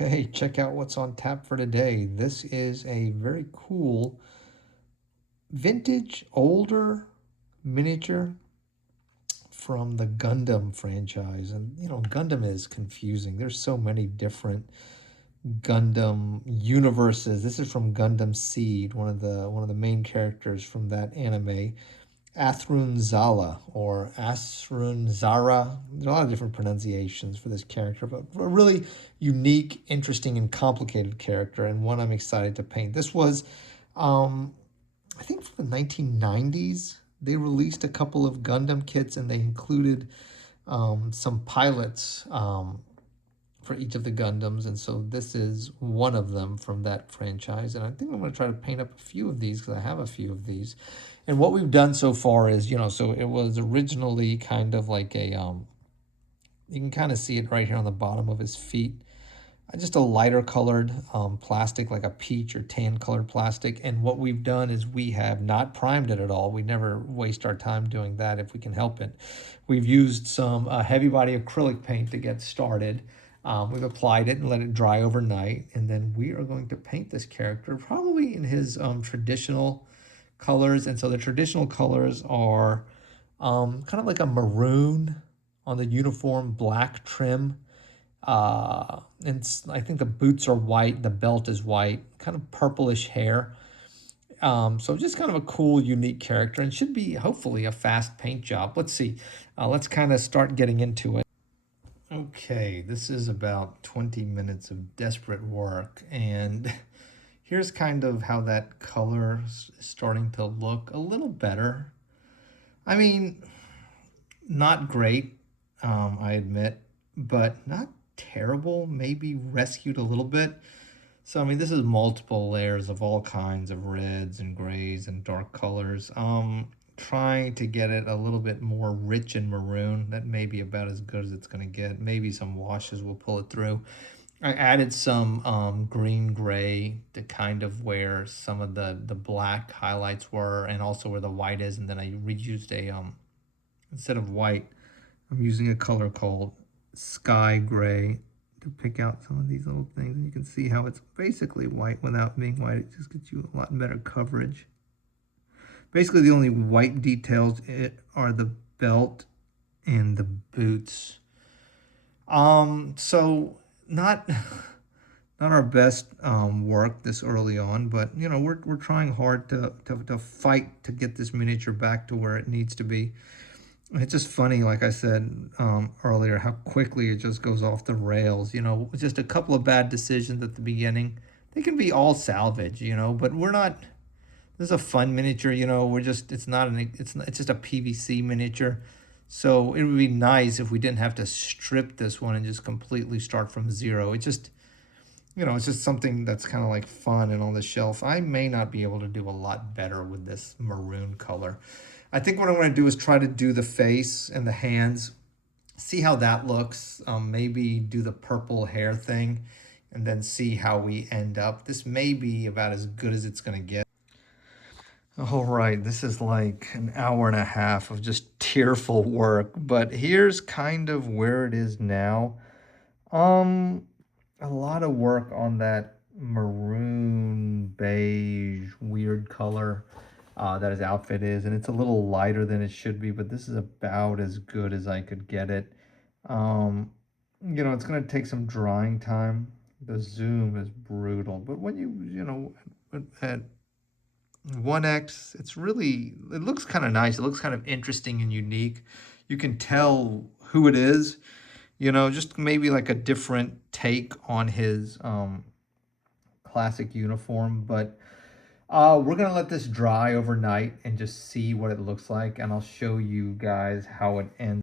Okay, check out what's on tap for today. This is a very cool vintage, older miniature from the Gundam franchise. And Gundam is confusing. There's so many different Gundam universes. This is from Gundam Seed, one of the main characters from that anime. Athrun Zala or Athrun Zara. There are a lot of different pronunciations for this character, but a really unique, interesting, and complicated character, and one I'm excited to paint. This was, I think, from the 1990s. They released a couple of Gundam kits, and they included some pilots for each of the Gundams, and so this is one of them from that franchise. And I think I'm going to try to paint up a few of these because I have a few of these. And what we've done so far is, so it was originally kind of like a, you can kind of see it right here on the bottom of his feet. Just a lighter colored plastic, like a peach or tan colored plastic. And what we've done is we have not primed it at all. We never waste our time doing that if we can help it. We've used some heavy body acrylic paint to get started. We've applied it and let it dry overnight. And then we are going to paint this character probably in his traditional colors. And so the traditional colors are kind of like a maroon on the uniform, black trim. And I think the boots are white, the belt is white, kind of purplish hair. So just kind of a cool, unique character, and should be hopefully a fast paint job. Let's see. Let's kind of start getting into it. Okay, this is about 20 minutes of desperate work, and here's kind of how that color is starting to look a little better. I mean, not great, I admit, but not terrible, maybe rescued a little bit. So, I mean, this is multiple layers of all kinds of reds and grays and dark colors. Trying to get it a little bit more rich and maroon. That may be about as good as it's going to get. Maybe some washes will pull it through. I added some green gray to kind of where some of the black highlights were, and also where the white is. And then I reused a instead of white, I'm using a color called sky gray to pick out some of these little things. And you can see how it's basically white without being white. It just gets you a lot better coverage. Basically, the only white details are the belt and the boots. So not our best work this early on, but we're trying hard to fight to get this miniature back to where it needs to be. It's just funny, like I said earlier, how quickly it just goes off the rails. Just a couple of bad decisions at the beginning. They can be all salvage, but we're not. This is a fun miniature, we're just, it's just a PVC miniature. So it would be nice if we didn't have to strip this one and just completely start from zero. It's just, it's just something that's kind of like fun and on the shelf. I may not be able to do a lot better with this maroon color. I think what I'm going to do is try to do the face and the hands, see how that looks, maybe do the purple hair thing, and then see how we end up. This may be about as good as it's going to get. All right, this is like an hour and a half of just tearful work, but here's kind of where it is now. A lot of work on that maroon beige weird color that his outfit is, and it's a little lighter than it should be, but this is about as good as I could get it. It's going to take some drying time. The zoom is brutal, but when at 1x, it looks kind of nice. It looks kind of interesting and unique. You can tell who it is, just maybe like a different take on his classic uniform. But we're going to let this dry overnight and just see what it looks like. And I'll show you guys how it ends.